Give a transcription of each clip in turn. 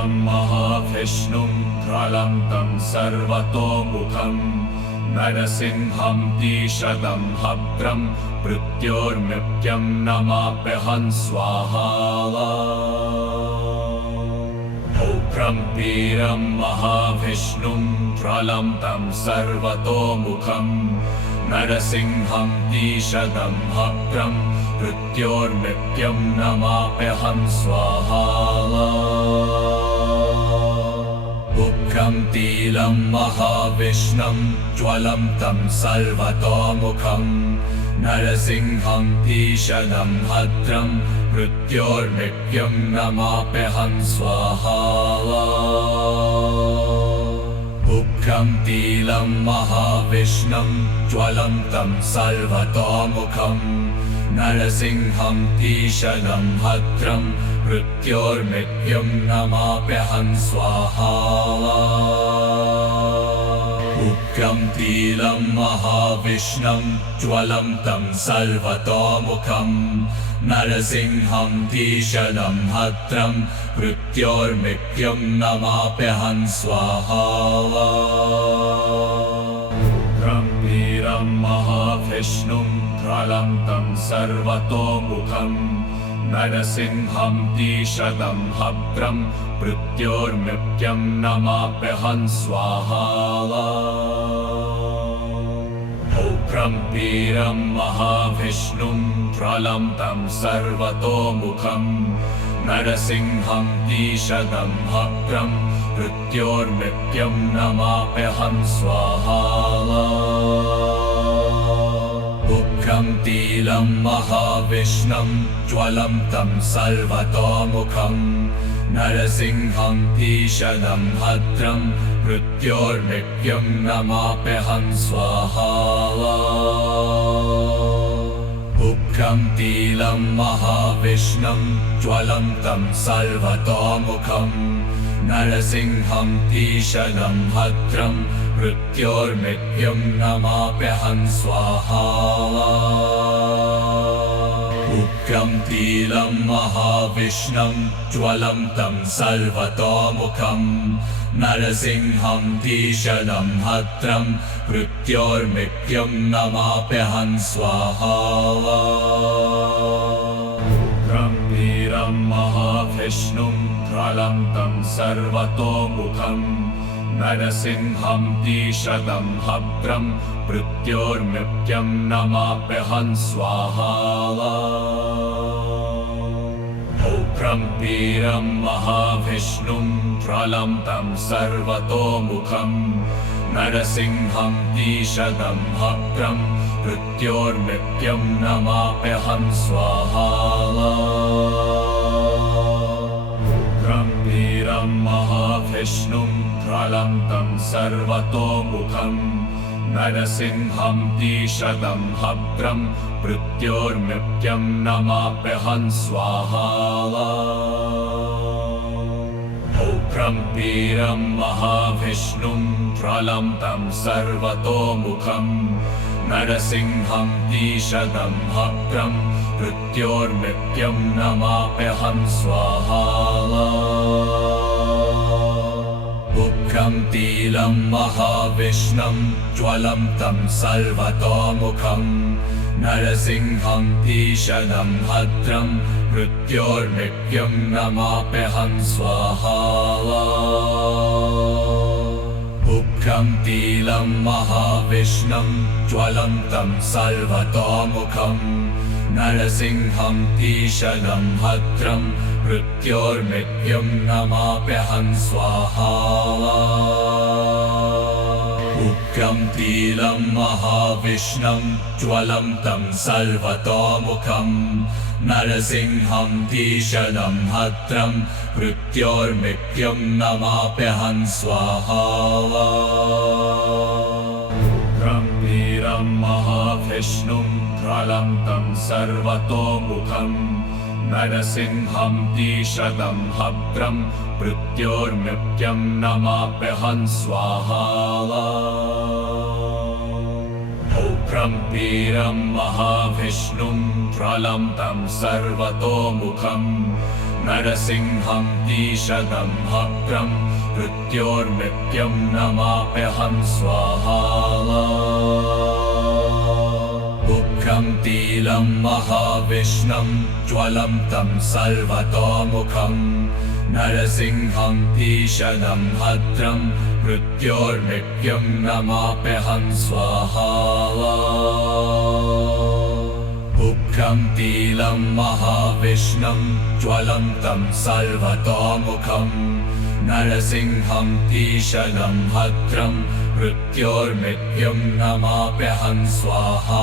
वीरं महाविष्णुं ज्वलन्तं सर्वतोमुखं नरसिंहं द्विशतं भद्रं मृत्योर्मृत्युं नमाम्यहं स्वाहा। उग्रं वीरं महाविष्णुं ज्वलन्तं सर्वतोमुखं नरसिंहं द्विशतं भद्रं मृत्योर्मृत्युं नमाम्यहं स्वाहा। उग्रं वीरं महाविष्णुं ज्वलन्तं सर्वतोमुखं नरसिंहं द्विशतं भद्रं मृत्योर्मृत्युं नमाम्यहं स्वाहा। उग्रं वीरं महाविष्णुं ज्वलन्तं सर्वतोमुखं नरसिंहं द्विशतं भद्रं मृत्योर्मृत्युं नमाम्यहं स्वाहा। उग्रं वीरं महाविष्णुं ज्वलन्तं सर्वतोमुखं नरसिंहं द्विशतं भद्रं मृत्योर्मृत्युं नमाम्यहं स्वाहा। उग्रं वीरं महाविष्णुं ज्वलन्तं सर्वतोमुखं नरसिंहं द्विशतं भद्रं मृत्योर्मृत्युं नमाम्यहं स्वाहा। उग्रं वीरं महाविष्णुं ज्वलन्तं सर्वतोमुखं नरसिंहं द्विशतं भद्रं मृत्योर्मृत्युं नमाम्यहं स्वाहा। उग्रं वीरं महाविष्णुं ज्वलन्तं सर्वतोमुखं नरसिंहं द्विशतं भद्रं मृत्योर्मृत्युं नमाम्यहं स्वाहा। उग्रं वीरं महाविष्णुं ज्वलन्तं सर्वतोमुखं नरसिंहं द्विशतं भद्रं मृत्योर्मृत्युं नमाम्यहं स्वाहा। उग्रं वीरं महाविष्णुं ज्वलन्तं सर्वतोमुखं नरसिंहं द्विशतं भद्रं मृत्योर्मृत्युं नमाम्यहं स्वाहा। उग्रं वीरं महाविष्णुं ज्वलन्तं सर्वतोमुखं नरसिंहं द्विशतं भद्रं मृत्योर्मृत्युं नमाम्यहं स्वाहा। उग्रं वीरं महाविष्णुं ज्वलन्तं सर्वतोमुखं नरसिंहं द्विशतं भद्रं मृत्योर्मृत्युं नमाम्यहं स्वाहा। उग्रं वीरं महाविष्णुं ज्वलन्तं सर्वतोमुखं नरसिंहं द्विशतं भद्रं मृत्योर्मृत्युं नमाम्यहं स्वाहा। उग्रं वीरं महाविष्णुं ज्वलन्तं सर्वतोमुखं नरसिंहं द्विशतं भद्रं मृत्योर्मृत्युं नमाम्यहं स्वाहा। उग्रं वीरं महाविष्णुं ज्वलन्तं सर्वतोमुखं नरसिंहं द्विशतं भद्रं मृत्योर्मृत्युं नमाम्यहं स्वाहा। उग्रं वीरं महाविष्णुं ज्वलन्तं सर्वतोमुखं नरसिंहं द्विशतं भद्रं मृत्योर्मृत्युं नमाम्यहं स्वाहा। उग्रं वीरं महाविष्णुं ज्वलन्तं सर्वतोमुखं नरसिंहं द्विशतं भद्रं मृत्योर्मृत्युं नमाम्यहं स्वाहा। उग्रं वीरं महाविष्णुं ज्वलन्तं सर्वतोमुखं नरसिंहं द्विशतं भद्रं मृत्योर्मृत्युं नमाम्यहं स्वाहा। उग्रं वीरं महाविष्णुं ज्वलन्तं सर्वतोमुखं नरसिंहं तीषदं भद्रं मृत्योर्मृत्युं नमाम्यहं स्वाहा उग्रं तीलं महाविष्णुं ज्वलन्तं सर्वतोमुखं नरसिंहं तीषदं भद्रं मृत्योर्मृत्युं नमाम्यहं स्वाहा उग्रं तीलं महाविष्णुं ज्वलन्तं सर्वतोमुखं नरसिंहं तीषदं भद्रं मृत्योर्मृत्युं नमाम्यहं स्वाहा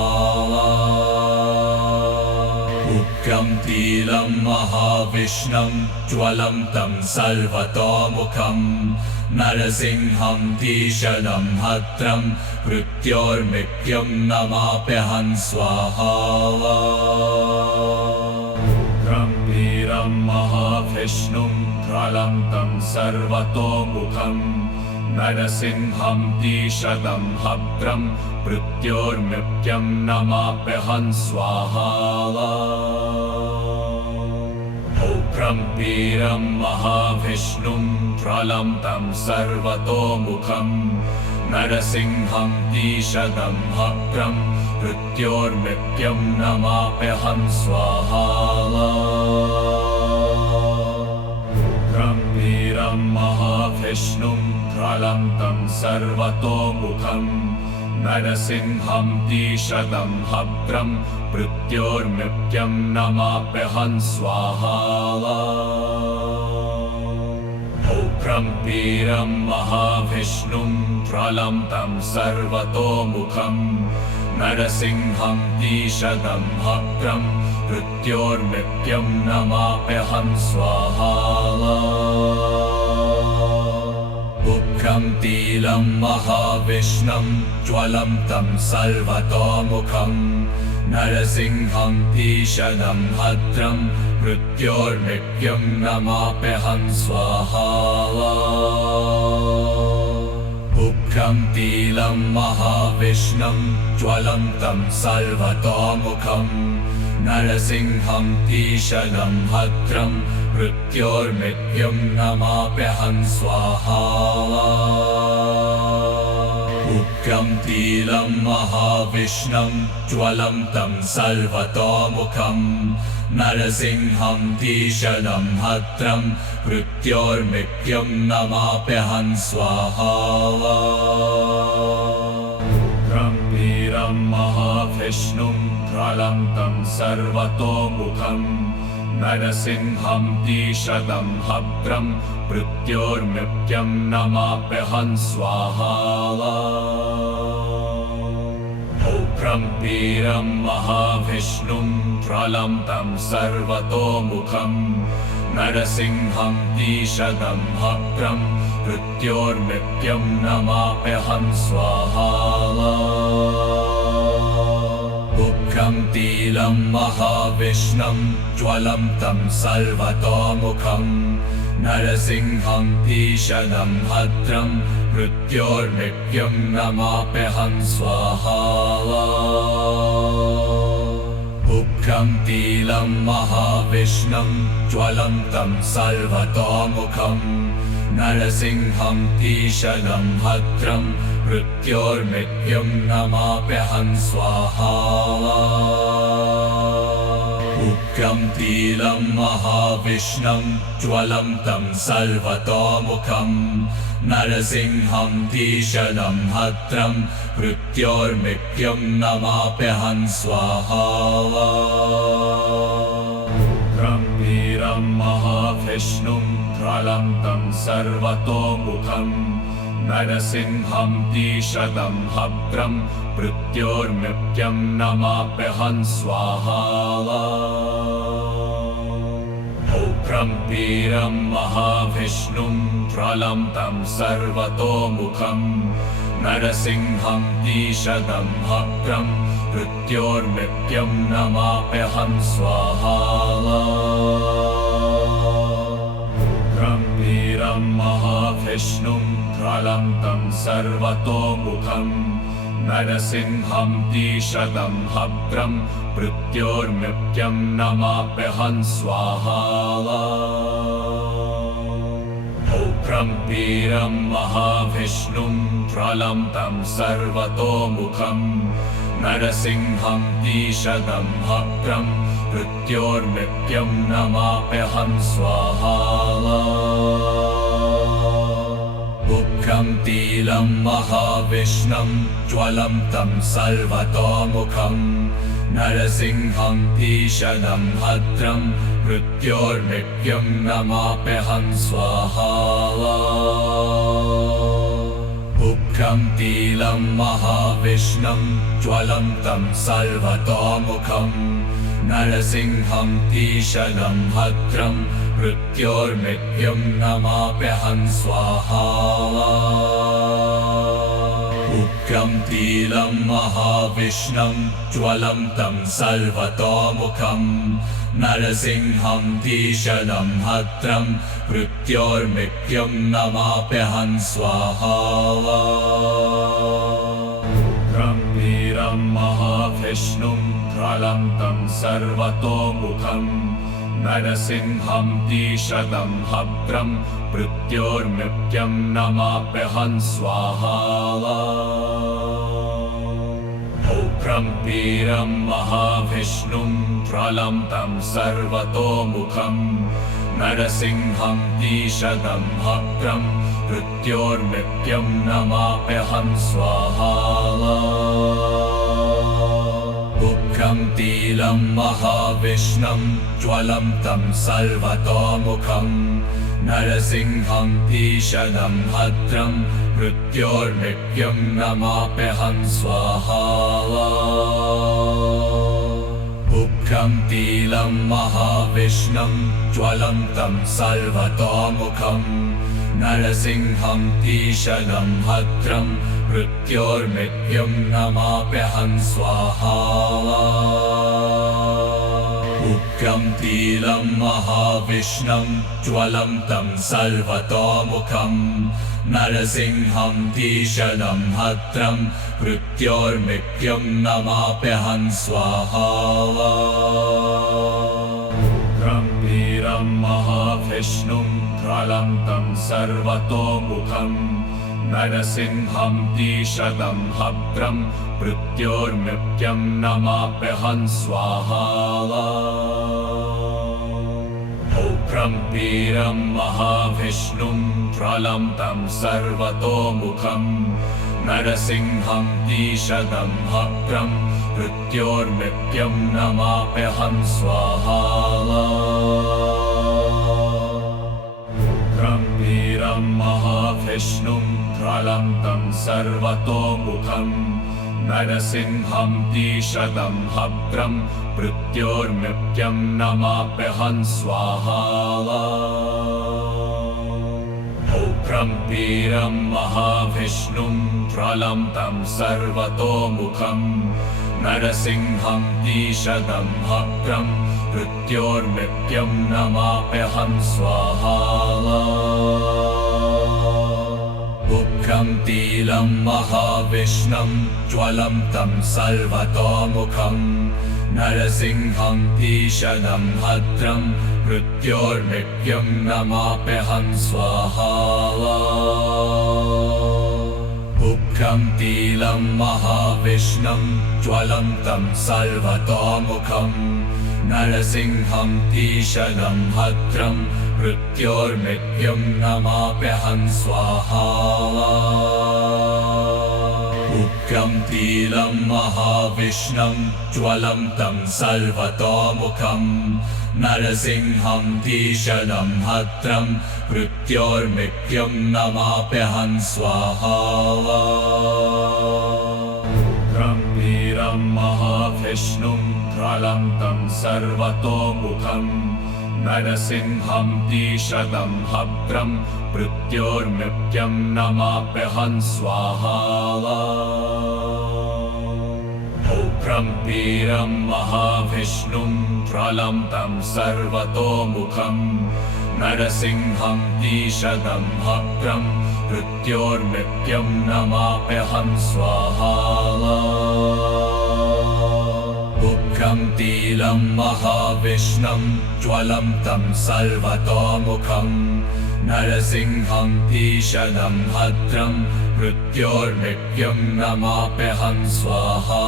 उग्रं तीलं महाविष्णुं ज्वलन्तं सर्वतोमुखं नरसिंहं तीषदं भद्रं मृत्योर्मृत्युं नमाम्यहं स्वाहा उग्रं वीरं महाविष्णुं ज्वलन्तं सर्वतोमुखं नरसिंहं तीषदं भद्रं मृत्योर्मृत्युं नमाम्यहं स्वाहा उग्रं वीरं महाविष्णुं ज्वलन्तं सर्वतोमुखं नरसिंहं तीषदं भद्रं मृत्योर्मृत्युं नमाम्यहं स्वाहा उग्रं वीरं महाविष्णुं ज्वलन्तं सर्वतोमुखं नरसिंहं तीषदं भद्रं मृत्योर्मृत्युं नमाम्यहं स्वाहा उग्रं वीरं महाविष्णुं ज्वलन्तं सर्वतोमुखं नरसिंहं तीषदं भद्रं मृत्योर्मृत्युं नमाम्यहं स्वाहा उग्रं तीलं महाविष्णुं ज्वलन्तं सर्वतोमुखं नरसिंहं तीषदं भद्रं मृत्योर्मृत्युं नमाम्यहं स्वाहा उग्रं तीलं महाविष्णुं ज्वलन्तं सर्वतोमुखं नरसिंहं तीषदं भद्रं मृत्योर्मृत्युं नमाम्यहं स्वाहा उग्रं तीलं महाविष्णुं ज्वलन्तं सर्वतोमुखं नरसिंहं तीषदं भद्रं मृत्योर्मृत्युं नमाम्यहं स्वाहा उग्रं वीरं महाविष्णुं ज्वलन्तं सर्वतोमुखं नरसिंहं तीषदं भद्रं मृत्योर्मृत्युं नमाम्यहं स्वाहा उग्रं वीरं महाविष्णुं ज्वलन्तं सर्वतोमुखं नरसिंहं तीषदं भद्रं मृत्योर्मृत्युं नमाम्यहं स्वाहा उग्रं तीलं महाविष्णुं ज्वलन्तं सर्वतोमुखं नरसिंहं तीषदं भद्रं मृत्योर्मृत्युं नमाम्यहं स्वाहा उग्रं तीलं महाविष्णुं ज्वलन्तं सर्वतोमुखं नरसिंहं तीषदं भद्रं मृत्योर्मृत्युं नमाम्यहं स्वाहा उग्रं तीलं महाविष्णुं ज्वलन्तं सर्वतोमुखं नरसिंहं तीषदं भद्रं मृत्योर्मृत्युं नमाम्यहं स्वाहा उग्रं वीरं महाविष्णुं ज्वलन्तं सर्वतोमुखं नरसिंहं तीषदं भद्रं मृत्योर्मृत्युं नमाम्यहं स्वाहा उग्रं वीरं महाविष्णुं ज्वलन्तं सर्वतोमुखं नरसिंहं तीषदं भद्रं मृत्योर्मृत्युं नमाम्यहं स्वाहा उग्रं वीरं महाविष्णुं ज्वलन्तं सर्वतोमुखं नरसिंहं तीषदं भद्रं मृत्योर्मृत्युं नमाप्यहं स्वाहा उग्रं वीरं महाविष्णुं प्रलम्बं सर्वतोमुखं नरसिंहं तीषदं भद्रं मृत्योर्मृत्युं नमाप्यहं स्वाहा उग्रं तीलं महाविष्णुं ज्वलन्तं सर्वतोमुखं नरसिंहं तीषदं भद्रं मृत्योर्मृत्युं नमाप्यहं स्वाहा उग्रं तीलं महाविष्णुं ज्वलन्तं सर्वतोमुखं नरसिंहं तीषदं भद्रं मृत्योर्मृत्युं नमाप्यहं स्वाहा उग्रं तीलं महाविष्णुं ज्वलन्तं सर्वतोमुखं नरसिंहं तीषदं भद्रं मृत्योर्मृत्युं नमाप्यहं स्वाहा उग्रं वीरं महाविष्णुं प्रलम्बं सर्वतोमुखं नरसिंहं तीषदं भद्रं मृत्योर्मृत्युं नमाप्यहं स्वाहा उग्रं वीरं महाविष्णुं प्रलम्बं सर्वतोमुखं नरसिंहं तीषदं भद्रं मृत्योर्मृत्युं नमाप्यहं स्वाहा उग्रं तीलं महाविष्णुं ज्वलन्तं सर्वतोमुखं नरसिंहं तीषदं भद्रं मृत्योर्मृत्युं नमाप्यहं स्वाहा उग्रं तीलं महाविष्णुं ज्वलन्तं सर्वतोमुखं नरसिंहं तीषदं भद्रं मृत्योर्मृत्युं नमाप्यहं स्वाहा उग्रं तीलं महाविष्णुं ज्वलन्तं सर्वतोमुखं नरसिंहं तीषदं भद्रं मृत्योर्मृत्युं नमाप्यहं स्वाहा उग्रं वीरं महाविष्णुं प्रलम्बं सर्वतोमुखं नरसिंहं तीषदं भद्रं मृत्योर्मृत्युं नमाप्यहं स्वाहा उग्रं वीरं महाविष्णुं प्रलम्बं सर्वतोमुखं नरसिंहं तीषदं भद्रं मृत्योर्मृत्युं नमाप्यहं स्वाहा उग्रं वीरं महाविष्णुं प्रलम्बं सर्वतोमुखं नरसिंहं तीषदं भद्रं मृत्योर्मृत्युं नमाप्यहं स्वाहा उग्रं वीरं महाविष्णुं प्रलम्बं सर्वतोमुखं नरसिंहं तीषदं भद्रं मृत्योर्मृत्युं नमाप्यहं स्वाहा उग्रं तीलं महाविष्णुं ज्वलन्तं सर्वतोमुखं नरसिंहं तीषदं भद्रं मृत्योर्मृत्युं नमाप्यहं स्वाहा उग्रं तीलं महाविष्णुं ज्वलन्तं सर्वतोमुखं नरसिंहं तीषदं भद्रं मृत्योर्मृत्युं नमाप्यहं स्वाहा उग्रं तीलं महाविष्णुं ज्वलन्तं सर्वतोमुखं नरसिंहं तीषदं भद्रं मृत्योर्मृत्युं नमाप्यहं स्वाहा उग्रं वीरं महाविष्णुं प्रलम्बं सर्वतोमुखं नरसिंहं तीषदं भद्रं मृत्योर्मृत्युं नमाप्यहं स्वाहा उग्रं वीरं महाविष्णुं प्रलम्बं सर्वतोमुखं नरसिंहं तीषदं भद्रं मृत्योर्मृत्युं नमाप्यहं स्वाहा उग्रं तीलं महाविष्णुं ज्वलं तं सर्वतोमुखं नरसिंहं भीषणं भद्रं मृत्योर्मृत्युं नमाप्यहं स्वाहा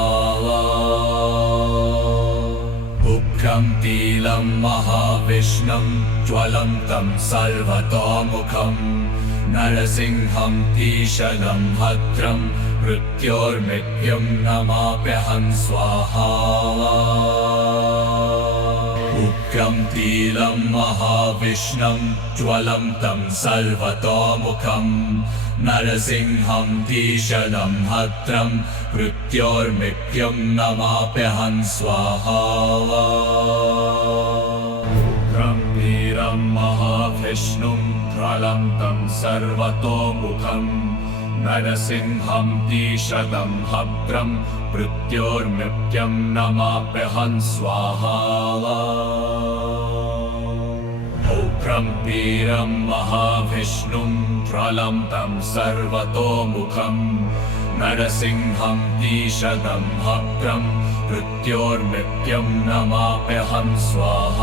उग्रं तीलं महाविष्णुं ज्वलं तं सर्वतोमुखं नरसिंहं भीषणं भद्रं मृत्योर्मृत्युं नमाप्यहं स्वाहा उग्रं तीलं महाविष्णुं ज्वलं तं सर्वतोमुखं नरसिंहं भीषणं भद्रं मृत्योर्मृत्युं नमाप्यहं स्वाहा उग्रं वीरं महाविष्णुं ज्वलं तं सर्वतोमुखं नरसिंहं भीषणं भद्रं मृत्योर्मृत्युं नमाप्यहं स्वाहा उग्रं वीरं महाविष्णुं ज्वलं तं सर्वतोमुखं नरसिंहं भीषणं भद्रं मृत्योर्मृत्युं नमाप्यहं स्वाहा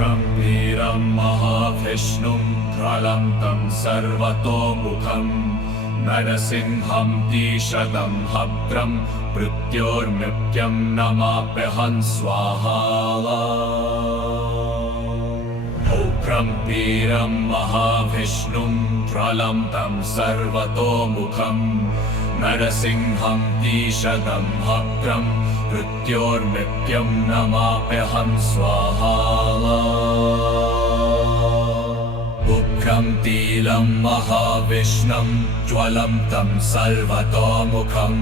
उग्रं वीरं महाविष्णुं ज्वलं तं सर्वतोमुखं नरसिंहं भीषणं भद्रं मृत्योर्मृत्युं नमाप्यहं स्वाहा उग्रं वीरं महाविष्णुं ज्वलं तं सर्वतोमुखं नरसिंहं भीषणं भद्रं मृत्योर्मृत्युं नमाप्यहं स्वाहा उग्रं तीलं महाविष्णुं ज्वलं तं सर्वतोमुखं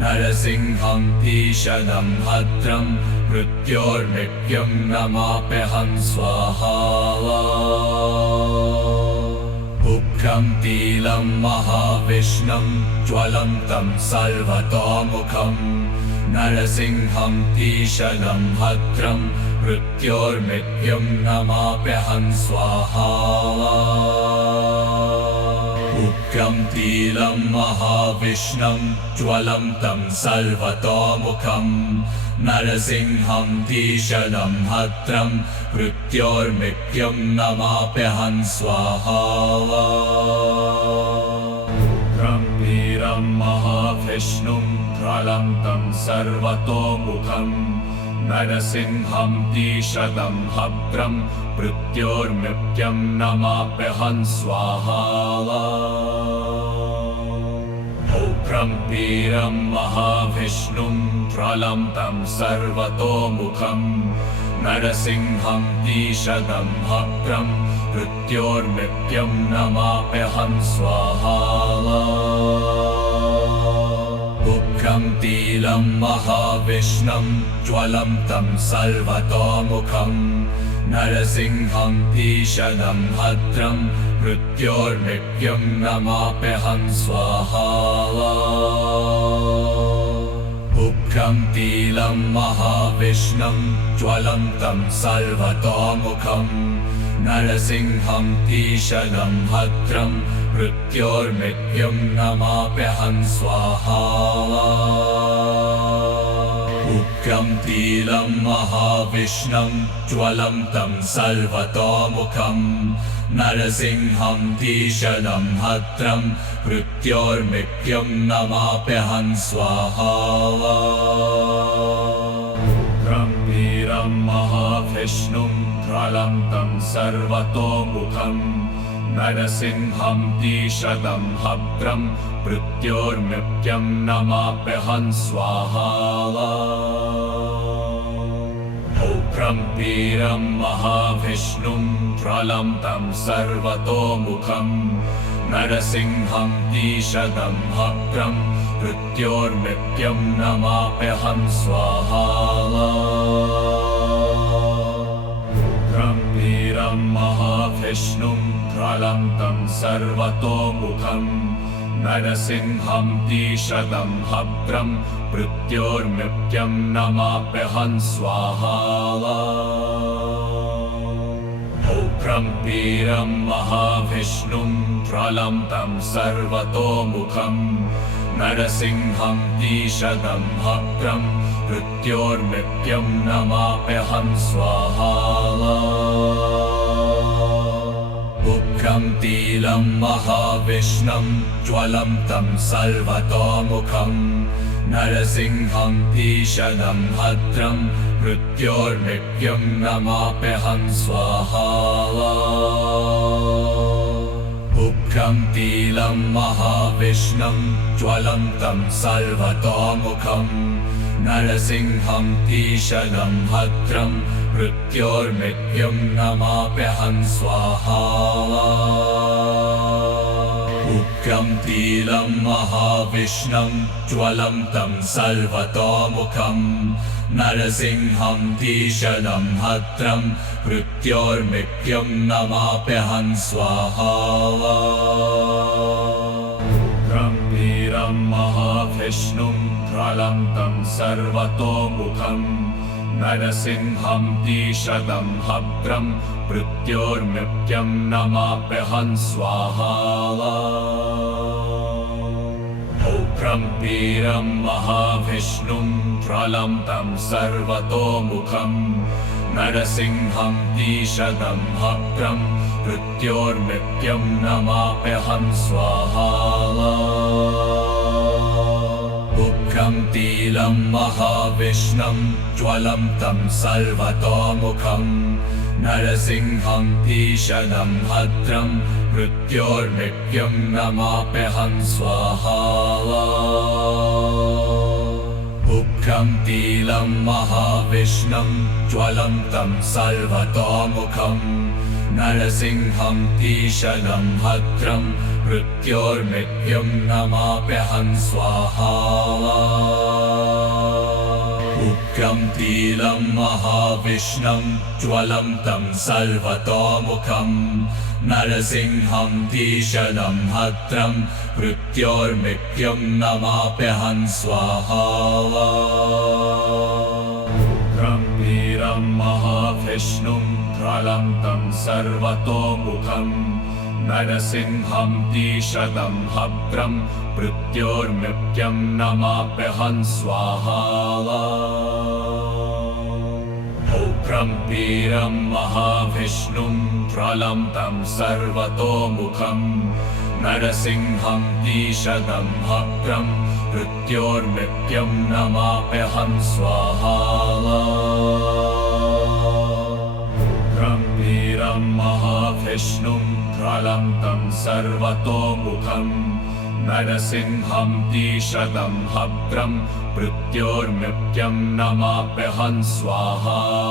नरसिंहं भीषणं भद्रं मृत्योर्मृत्युं नमाप्यहं स्वाहा उग्रं तीलं महाविष्णुं ज्वलं तं सर्वतोमुखं नरसिंहं भीषणं भद्रं मृत्योर्मृत्युं नमाप्यहं स्वाहा उग्रं तीलं महाविष्णुं ज्वलं तं सर्वतोमुखं नरसिंहं भीषणं भद्रं मृत्योर्मृत्युं नमाप्यहं स्वाहा उग्रं वीरं महाविष्णुं ज्वलं तं सर्वतोमुखं नरसिंहं भीषणं भद्रं मृत्योर्मृत्युं नमाप्यहं स्वाहा उग्रं वीरं महाविष्णुं ज्वलं तं सर्वतोमुखं नरसिंहं भीषणं भद्रं मृत्योर्मृत्युं नमाप्यहं स्वाहा उग्रं तीलं महाविष्णुं ज्वलं तं सर्वतोमुखं नरसिंहं भीषणं भद्रं मृत्योर्मृत्युं नमाप्यहं स्वाहा उग्रं तीलं महाविष्णुं ज्वलं तं सर्वतोमुखं नरसिंहं भीषणं भद्रं मृत्योर्मृत्युं नमाप्यहं स्वाहा उग्रं तीलं महाविष्णुं ज्वलं तं सर्वतोमुखं नरसिंहं भीषणं भद्रं मृत्योर्मृत्युं नमाप्यहं स्वाहा उग्रं वीरं महाविष्णुं ज्वलं तं सर्वतोमुखं नरसिंहं भीषणं भद्रं मृत्योर्मृत्युं नमाप्यहं स्वाहा उग्रं वीरं महाविष्णुं ज्वलं तं सर्वतोमुखं नरसिंहं भीषणं भद्रं मृत्योर्मृत्युं नमाप्यहं स्वाहा उग्रं वीरं महाविष्णुं ज्वलं तं सर्वतोमुखं नरसिंहं भीषणं भद्रं मृत्योर्मृत्युं नमाप्यहं स्वाहा उग्रं वीरं महाविष्णुं ज्वलन्तं सर्वतोमुखं नरसिंहं द्विशतं भद्रं मृत्योर्मृत्युं नमाम्यहं स्वाहा। उग्रं वीरं महाविष्णुं ज्वलन्तं सर्वतोमुखं नरसिंहं द्विशतं भद्रं मृत्योर्मृत्युं नमाम्यहं स्वाहा। उग्रं वीरं महाविष्णुं ज्वलन्तं सर्वतोमुखं नरसिंहं द्विशतं भद्रं मृत्योर्मृत्युं नमाम्यहं स्वाहा। उग्रं वीरं महाविष्णुं ज्वलन्तं सर्वतोमुखं नरसिंहं द्विशतं भद्रं मृत्योर्मृत्युं नमाम्यहं स्वाहा। उग्रं वीरं महाविष्णुं ज्वलन्तं सर्वतोमुखं नरसिंहं द्विशतं भद्रं मृत्योर्मृत्युं नमाम्यहं स्वाहा। उग्रं वीरं महाविष्णुं ज्वलन्तं सर्वतोमुखं नरसिंहं द्विशतं भद्रं मृत्योर्मृत्युं नमाम्यहं स्वाहा। उग्रं वीरं महाविष्णुं ज्वलन्तं सर्वतोमुखं नरसिंहं द्विशतं भद्रं मृत्योर्मृत्युं नमाम्यहं स्वाहा। उग्रं वीरं महाविष्णुं ज्वलन्तं सर्वतोमुखं नरसिंहं द्विशतं भद्रं मृत्योर्मृत्युं नमाम्यहं स्वाहा। उग्रं वीरं महाविष्णुं ज्वलन्तं सर्वतोमुखं नरसिंहं द्विशतं भद्रं मृत्योर्मृत्युं नमाम्यहं स्वाहा। उग्रं वीरं महाविष्णुं ज्वलन्तं सर्वतोमुखं नरसिंहं द्विशतं भद्रं मृत्योर्मृत्युं नमाम्यहं स्वाहा। उग्रं वीरं महाविष्णुं ज्वलन्तं सर्वतोमुखं नरसिंहं द्विशतं भद्रं मृत्योर्मृत्युं नमाम्यहं स्वाहा। उग्रं वीरं महाविष्णुं ज्वलन्तं सर्वतोमुखं नरसिंहं द्विशतं भद्रं मृत्योर्मृत्युं नमाम्यहं स्वाहा।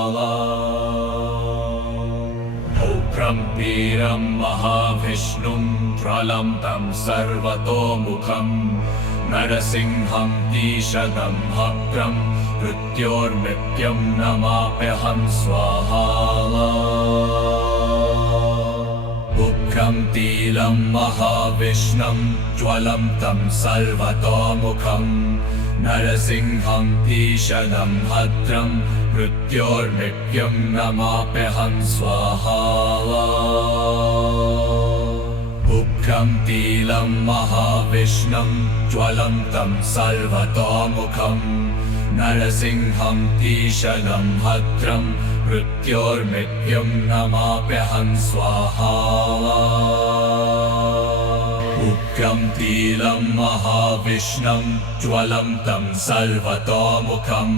उग्रं वीरं महाविष्णुं ज्वलन्तं सर्वतोमुखं नरसिंहं द्विशतं भद्रं मृत्योर्मृत्युं नमाम्यहं स्वाहा। उग्रं वीरं महाविष्णुं ज्वलन्तं सर्वतोमुखं नरसिंहं द्विशतं भद्रं मृत्योर्मृत्युं नमाम्यहं स्वाहा। उग्रं वीरं महाविष्णुं ज्वलन्तं सर्वतोमुखं नरसिंहं द्विशतं भद्रं मृत्योर्मृत्युं नमाम्यहं स्वाहा। उग्रं वीरं महाविष्णुं ज्वलन्तं सर्वतोमुखं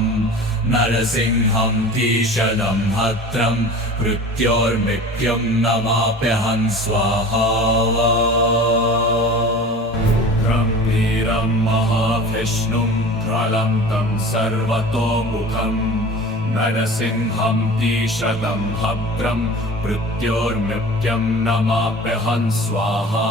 नरसिंहं द्विशतं भद्रं मृत्योर्मृत्युं नमाम्यहं स्वाहा। उग्रं वीरं महाविष्णुं ज्वलन्तं सर्वतोमुखं नरसिंहं द्विशतं भद्रं मृत्योर्मृत्युं नमाम्यहं स्वाहा।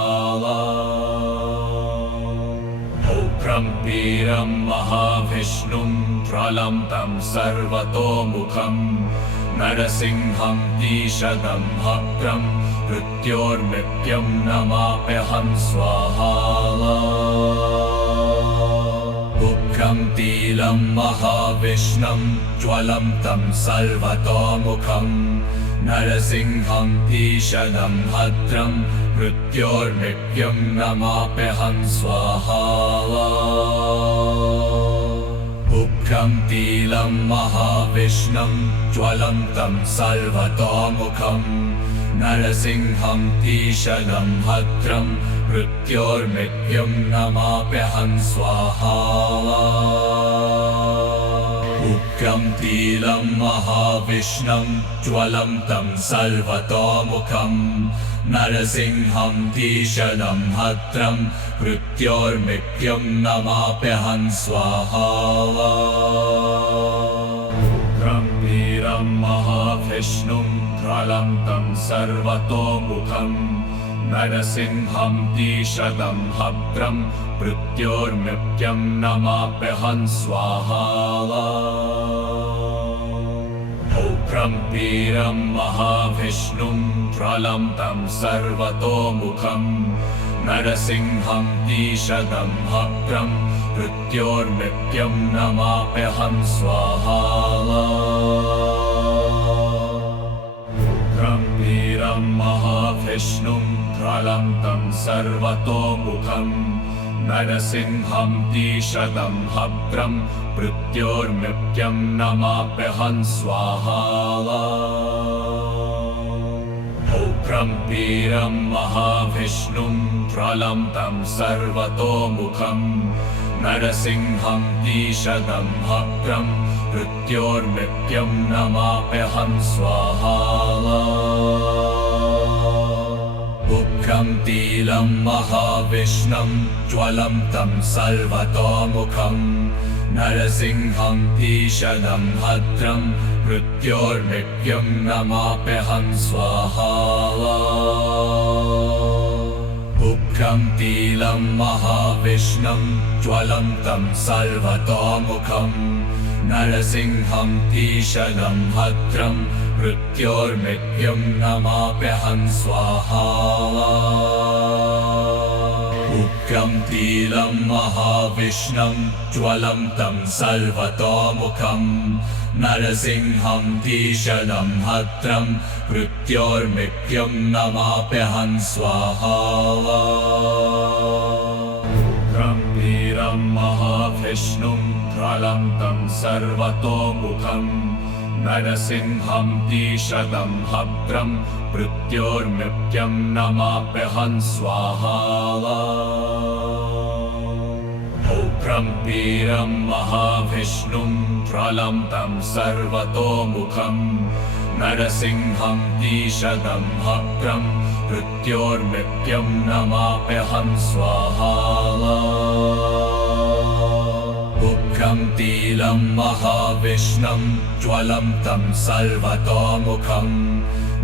उग्रं वीरं महाविष्णुं ज्वलन्तं सर्वतोमुखं नरसिंहं द्विशतं भद्रं मृत्योर्मृत्युं नमाम्यहं स्वाहा। उग्रं वीरं महाविष्णुं ज्वलन्तं सर्वतोमुखं नरसिंहं तीक्ष्णं भद्रं मृत्योर्मृत्युं नमाम्यहं स्वाहा उग्रं तीलं महाविष्णुं ज्वलन्तं सर्वतोमुखं नरसिंहं तीक्ष्णं भद्रं मृत्योर्मृत्युं नमाम्यहं स्वाहा उग्रं तीलं महाविष्णुं ज्वलन्तं सर्वतोमुखं नरसिंहं तीक्ष्णं भद्रं मृत्योर्मृत्युं नमाम्यहं स्वाहा उग्रं वीरं महाविष्णुं ज्वलन्तं सर्वतोमुखं नरसिंहं तीक्ष्णं भद्रं मृत्योर्मृत्युं नमाम्यहं स्वाहा उग्रं वीरं महाविष्णुं ज्वलन्तं सर्वतोमुखं नरसिंहं तीक्ष्णं भद्रं मृत्योर्मृत्युं नमाम्यहं स्वाहा उग्रं वीरं महाविष्णुं ज्वलन्तं सर्वतोमुखं नरसिंहं तीक्ष्णं भद्रं मृत्योर्मृत्युं नमाम्यहं स्वाहा उग्रं वीरं महाविष्णुं ज्वलन्तं सर्वतोमुखं नरसिंहं तीक्ष्णं भद्रं मृत्योर्मृत्युं नमाम्यहं स्वाहा उग्रं तीलं महाविष्णुं ज्वलन्तं सर्वतोमुखं नरसिंहं तीक्ष्णं भद्रं मृत्योर्मृत्युं नमाम्यहं स्वाहा उग्रं तीलं महाविष्णुं ज्वलन्तं सर्वतोमुखं नरसिंहं तीक्ष्णं भद्रं मृत्योर्मृत्युं नमाम्यहं स्वाहा उग्रं तीलं महाविष्णुं ज्वलन्तं सर्वतोमुखं नरसिंहं तीक्ष्णं भद्रं मृत्योर्मृत्युं नमाम्यहं स्वाहा उग्रं वीरं महाविष्णुं ज्वलन्तं सर्वतोमुखं नरसिंहं तीक्ष्णं भद्रं मृत्योर्मृत्युं नमाम्यहं स्वाहा उग्रं वीरं महाविष्णुं ज्वलन्तं सर्वतोमुखं नरसिंहं तीक्ष्णं भद्रं मृत्योर्मृत्युं नमाम्यहं स्वाहा उग्रं तीलं महाविष्णुं ज्वलन्तं सर्वतोमुखं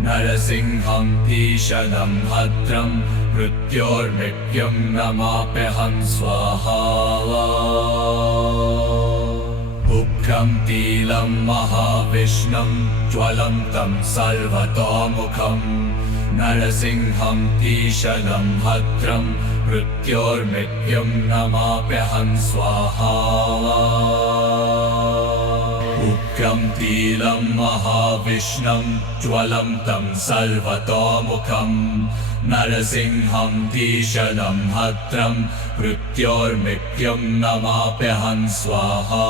नरसिंहं तीक्ष्णं भद्रं मृत्योर्मृत्युं नमाम्यहं स्वाहा उग्रं तीलं महाविष्णुं ज्वलन्तं सर्वतोमुखं नरसिंहं तीक्ष्णं भद्रं मृत्योर्मृत्युं नमाम्यहं स्वाहा उग्रं तीलं महाविष्णुं ज्वलन्तं सर्वतोमुखं नरसिंहं तीक्ष्णं भद्रं मृत्योर्मृत्युं नमाम्यहं स्वाहा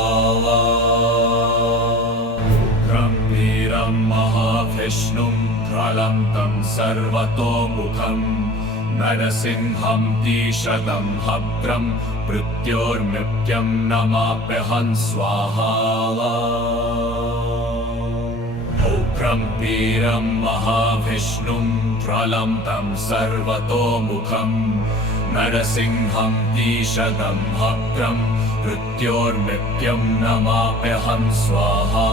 उग्रं वीरं महाविष्णुं ज्वलन्तं सर्वतोमुखं नरसिंहं तीक्ष्णं भद्रं मृत्योर्मृत्युं नमाम्यहं स्वाहा उग्रं वीरं महाविष्णुं ज्वलन्तं सर्वतोमुखं नरसिंहं तीक्ष्णं भद्रं मृत्योर्मृत्युं नमाम्यहं स्वाहा